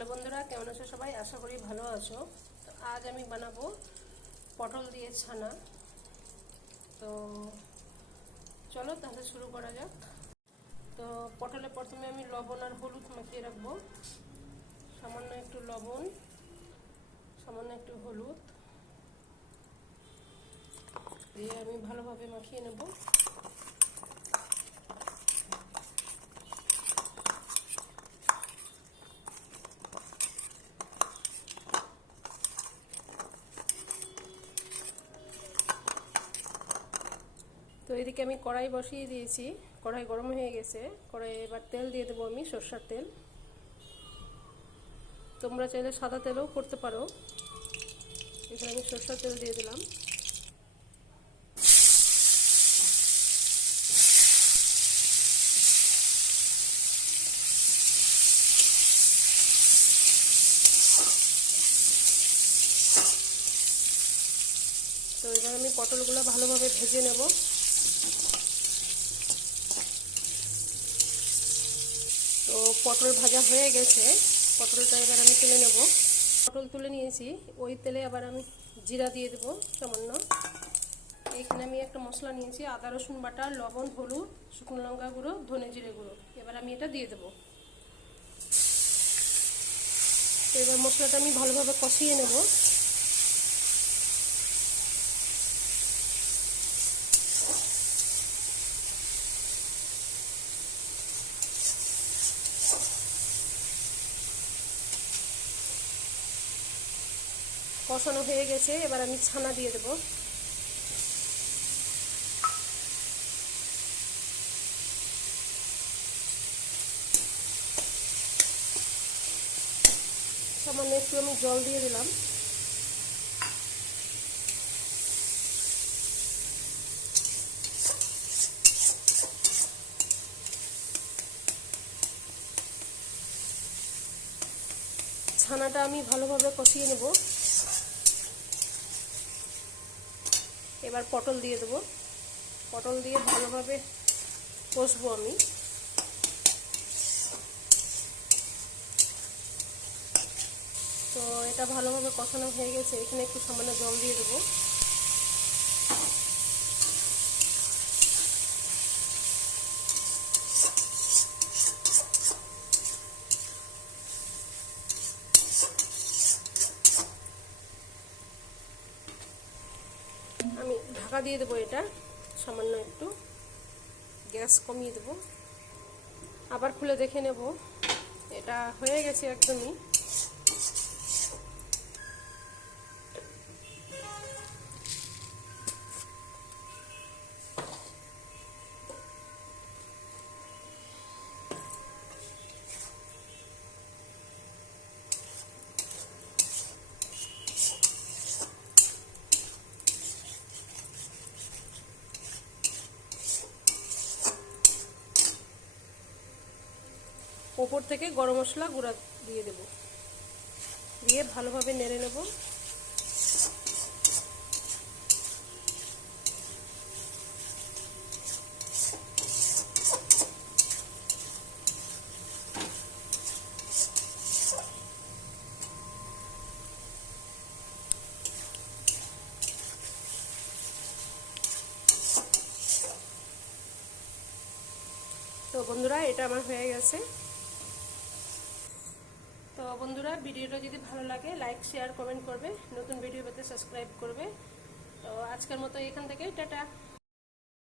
Hello বন্ধুরা, কেমন আছো সবাই? আশা করি ভালো আছো। তো আজ আমি বানাবো পটল দিয়ে ছানা। তো চলো তাহলে শুরু করা যাক। তো পটলে প্রথমে আমি লবণ আর হলুদ মাখিয়ে রাখবো। সামান্য একটু লবণ, সামান্য একটু হলুদ দিয়ে আমি ভালোভাবে মাখিয়ে নেব। তো এদিকে আমি কড়াই বসিয়ে দিয়েছি, কড়াই গরম হয়ে গেছে। কড়াই এবার তেল দিয়ে দেবো আমি, সরষের তেল। তোমরা চাইলে সাদা তেলও করতে পারো। এখানে আমি সরষের তেল দিয়ে দিলাম। তো এবার আমি পটলগুলো ভালোভাবে ভেজে নেব। তো পটল ভাজা হয়ে গেছে, পটলটা এবার আমি তুলে নেব। পটল তুলে নিয়েছি, ওই তেলে আবার আমি জিরা দিয়ে দেব সামান্য। এখানে আমি একটা মশলা নিয়েছি, আদা রসুন বাটা, লবণ, হলুদ, শুকনো লঙ্কা গুঁড়ো, ধনে জিরে গুঁড়ো। এবার আমি এটা দিয়ে দেব। তো এবার মশলাটা আমি ভালোভাবে কষিয়ে নেব। কষানো হয়ে গেছে, এবার আমি ছানা দিয়ে দেব। সামান্য একটু আমি জল দিয়ে দিলাম। ছানাটা আমি ভালোভাবে কষিয়ে নেব। এবার পটল দিয়ে দেবো। পটল দিয়ে ভালোভাবে কষবো আমি। তো এটা ভালোভাবে কষানো হয়ে গেছে, এখানে একটু সামান্য জল দিয়ে দেবো। আমি ঢাকা দিয়ে দেবো এটা, সামান্য একটু গ্যাস কমিয়ে দেবো। আবার খুলে দেখে নেব, এটা হয়ে গেছে একদমই। ওপর থেকে গরম মশলা গুঁড়া দিয়ে দেব, দিয়ে ভালোভাবে নেড়ে নেব। তো বন্ধুরা, এটা আমার হয়ে গেছে। তো বন্ধুরা, ভিডিওটা যদি ভালো লাগে লাইক, শেয়ার, কমেন্ট করবে। নতুন ভিডিও পেতে সাবস্ক্রাইব করবে। তো আজকের মতো এখান থেকে টাটা।